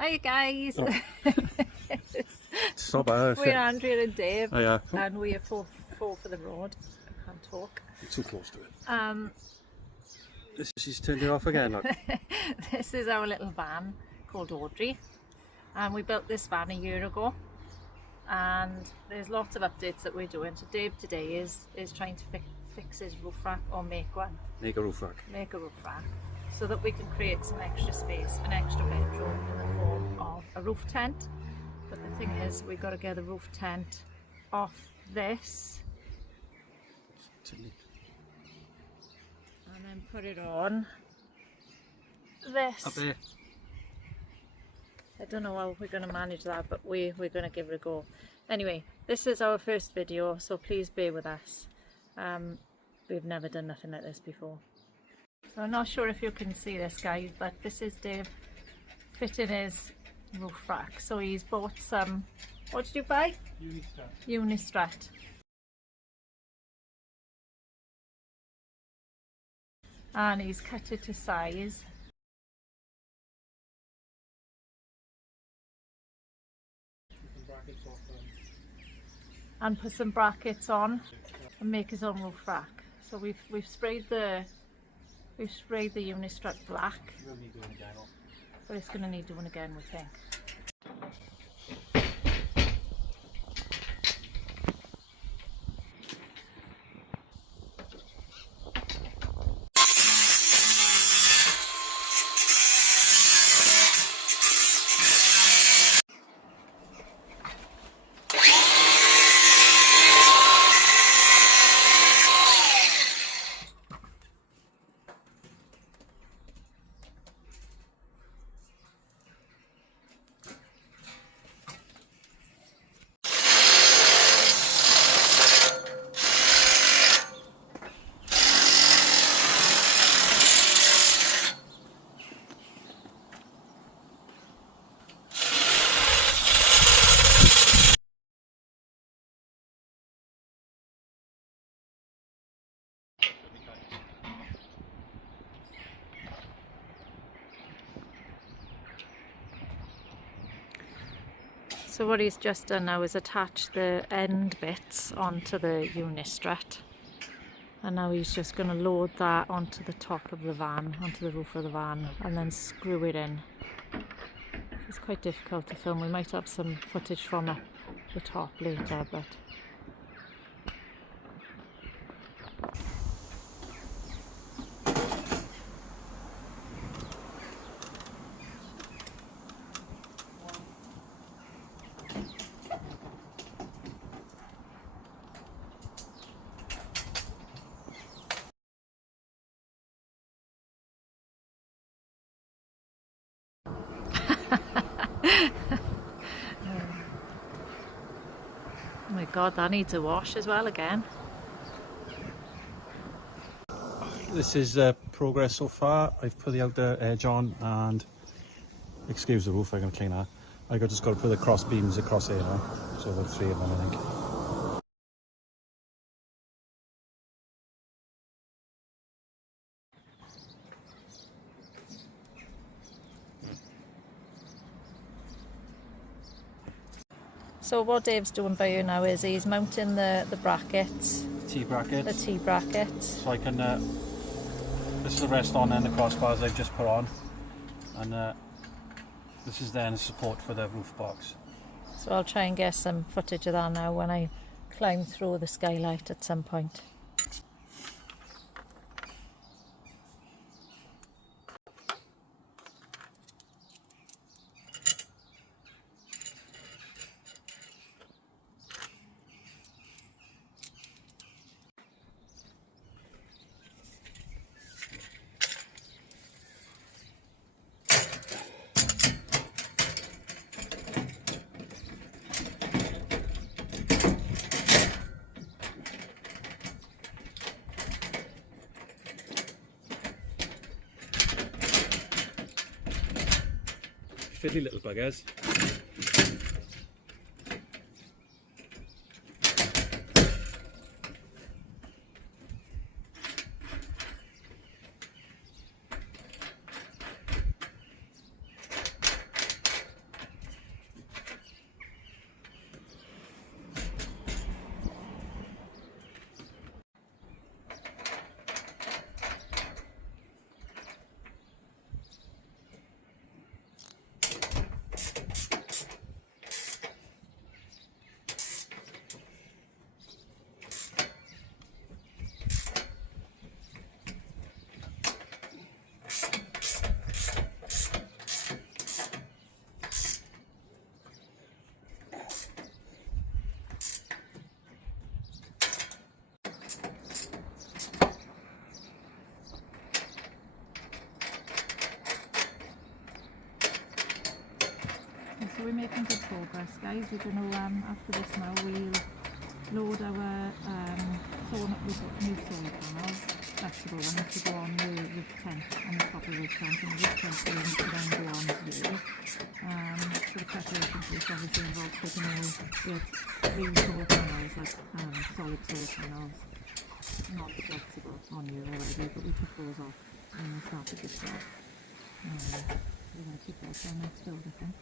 Hi guys! Oh. So bad. We're Andrea and Dave, Oh, yeah. and we are four for the road. I can't talk. It's too close to it. She's turned it off again. Look. This is our little van called Audrey, and we built this van a year ago. And there's lots of updates that we're doing. So Dave today is trying to fix his roof rack, or make one. Make a roof rack. Make a roof rack, so that we can create some extra space, an extra bedroom in the form of a roof tent. But the thing is, we've got to get the roof tent off this and then put it on this. Up there. I don't know how we're going to manage that, but we're going to give it a go. Anyway, this is our first video, so please bear with us. We've never done nothing like this before. So I'm not sure if you can see this, guys, but this is Dave fitting his roof rack. So he's bought some, what did you buy? Unistrat. And he's cut it to size. And put some brackets on and make his own roof rack. So we've sprayed the Unistrat black, but it's going to need doing again, we think. So what he's just done now is attach the end bits onto the Unistrat, and now he's just going to load that onto the top of the van, onto the roof of the van, and then screw it in. It's quite difficult to film. We might have some footage from up the top later, but oh my god, that needs a wash as well again. This is progress so far. I've put the outer edge on, and excuse the roof, I'm going to clean that. I just got to put the cross beams across here now. So about 3 of them, I think. So what Dave's doing for you now is he's mounting the brackets. T-brackets. The T-brackets. So I can, this is the rest on and the crossbars I've just put on. And this is then support for the roof box. So I'll try and get some footage of that now when I climb through the skylight at some point. Fiddly little buggers. Okay, so we're making good progress, guys. We're going to, after this now, we'll load our we've got new solar panels, flexible ones, to go on the roof tent, on the top of the roof tent, and the roof tent will need to then go on here. So the preparation for this obviously involves taking all the solar panels, like solid solar panels, not flexible on here already, but we took those off when we started this job. We're going to keep those for our next build, I think.